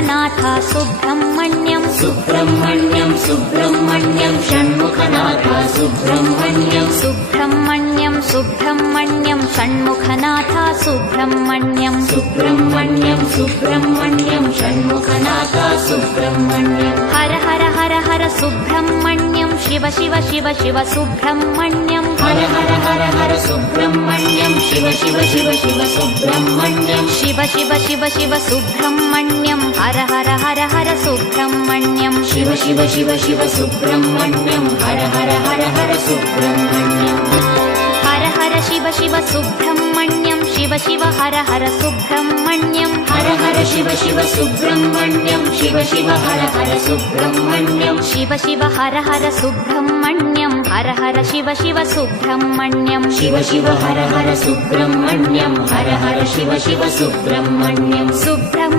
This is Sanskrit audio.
षण्मुखनाथ सुब्रह्मण्यं सुब्रह्मण्यं सुब्रह्मण्यं षण्मुखनाथ सुब्रह्मण्यं सुब्रह्मण्यं सुब्रह्मण्यं षण्मुखनाथ सुब्रह्मण्यं सुब्रह्मण्यं सुब्रह्मण्यं षण्मुखनाथ सुब्रह्मण्यं हर हर हर हर सुब्रह्मण्यं शिव शिव शिव शिव सुब्रह्मण्यं हर हर हर हर सुब्रह्मण्यं शिव शिव शिव शिव सुब्रह्मण्यं शिव शिव शिव शिव सुब्रह्मण्यं हर हर हर हर सुब्रह्मण्यं शिव शिव शिव शिव सुब्रह्मण्यं हर हर हर हर सुब्रह्मण्यं हर हर शिव शिव सुब्रह्मण्यं शिव शिव हर हर सुब्रह्मण्यं हर हर शिव शिव सुब्रह्मण्यं शिव शिव हर हर सुब्रह्मण्यं शिव शिव हर हर सुब्रह्मण्यं हर हर शिव शिव सुब्रह्मण्यं शिव शिव हर हर सुब्रह्मण्यं हर हर शिव शिव सुब्रह्मण्यं